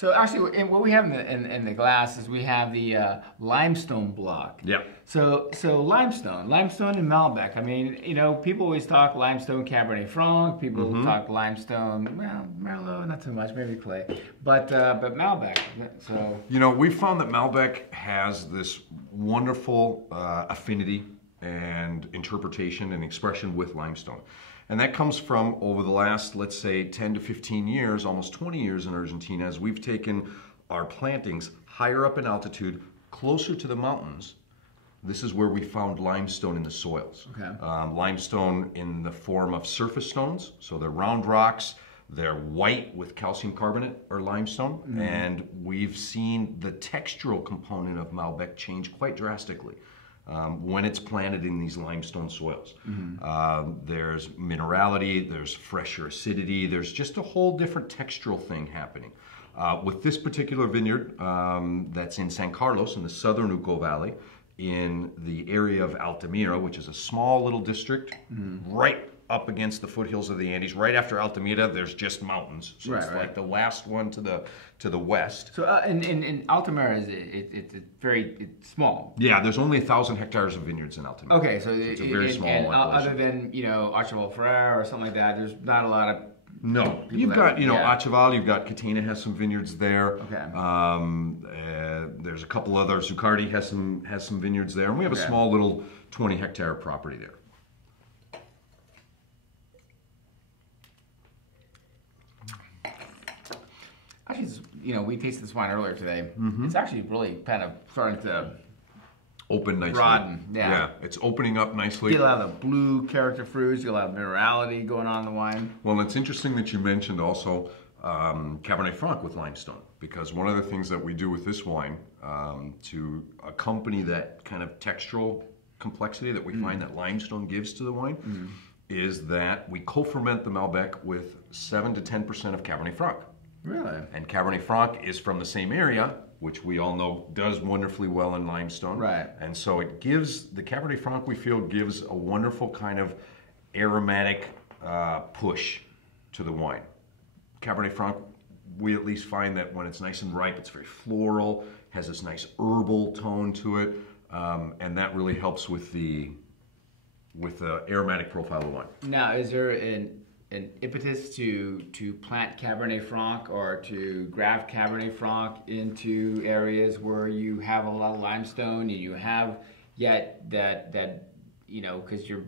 So actually, what we have in the glass is we have the limestone block. Yeah. So limestone and Malbec. I mean, you know, people always talk limestone Cabernet Franc. People talk limestone, well, Merlot, not so much, maybe clay, but Malbec. So you know, we found that Malbec has this wonderful affinity and interpretation and expression with limestone. And that comes from over the last, let's say, 10 to 15 years, almost 20 years in Argentina, as we've taken our plantings higher up in altitude, closer to the mountains. This is where we found limestone in the soils. Okay. Limestone in the form of surface stones, so they're round rocks, they're white with calcium carbonate or limestone, and we've seen the textural component of Malbec change quite drastically. When it's planted in these limestone soils. There's minerality, there's fresher acidity, there's just a whole different textural thing happening. With this particular vineyard that's in San Carlos in the southern Uco Valley, in the area of Altamira, which is a small little district right up against the foothills of the Andes. Right after Altamira, there's just mountains. So it's like the last one to the west. So in Altamira, it's very small. Yeah, there's only 1,000 hectares of vineyards in Altamira. Okay, so it's a very small other than, you know, Archibald Ferrer or something like that, there's not a lot of... No, you've got, you know, Achival, you've got Catena has some vineyards there. Okay. There's a couple others. Zuccardi has some vineyards there, and we have a small little 20-hectare property there. Actually, you know, we tasted this wine earlier today. It's actually really kind of starting to open nicely. Broaden, yeah, it's opening up nicely. You'll have the blue character fruits. You'll have minerality going on in the wine. Well, it's interesting that you mentioned also Cabernet Franc with limestone, because one of the things that we do with this wine to accompany that kind of textural complexity that we find that limestone gives to the wine is that we co-ferment the Malbec with 7 to 10% of Cabernet Franc. Really? And Cabernet Franc is from the same area, which we all know does wonderfully well in limestone. Right. And so it gives, the Cabernet Franc we feel gives a wonderful kind of aromatic push to the wine. Cabernet Franc, we at least find that when it's nice and ripe, it's very floral, has this nice herbal tone to it, and that really helps with the aromatic profile of the wine. Now, is there an impetus to plant Cabernet Franc or to graft Cabernet Franc into areas where you have a lot of limestone and you have yet that you know, because you're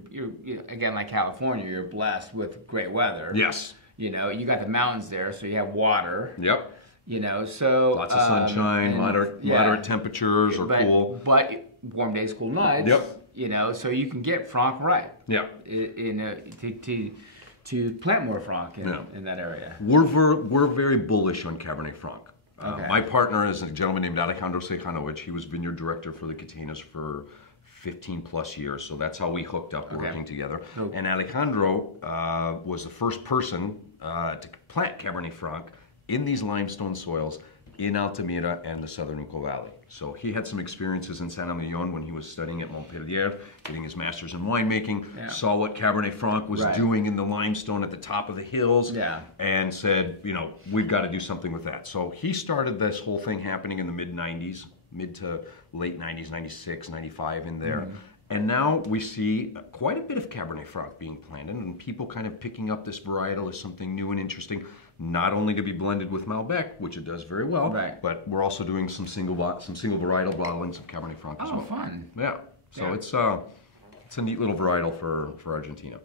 again, like California, you're blessed with great weather. Yes. You know, you got the mountains there, so you have water. Yep. You know, so lots of sunshine, moderate temperatures or cool. But warm days, cool nights. Yep. You know, so you can get Franc ripe. Yep. To plant more Franc in that area. We're very bullish on Cabernet Franc. Okay. My partner is a gentleman named Alejandro Sejanovic. He was vineyard director for the Catenas for 15 plus years, so that's how we hooked up working together. Oh. And Alejandro was the first person to plant Cabernet Franc in these limestone soils in Altamira and the southern Uco Valley. So he had some experiences in San Emilion when he was studying at Montpellier, getting his master's in winemaking, saw what Cabernet Franc was doing in the limestone at the top of the hills, and said, you know, we've got to do something with that. So he started this whole thing happening in the mid-90s, mid to late 90s, 96, 95 in there. And now we see quite a bit of Cabernet Franc being planted and people kind of picking up this varietal as something new and interesting, not only to be blended with Malbec, which it does very well, but we're also doing some single varietal bottlings of Cabernet Franc as well. Oh, fun. Yeah, so it's a neat little varietal for Argentina.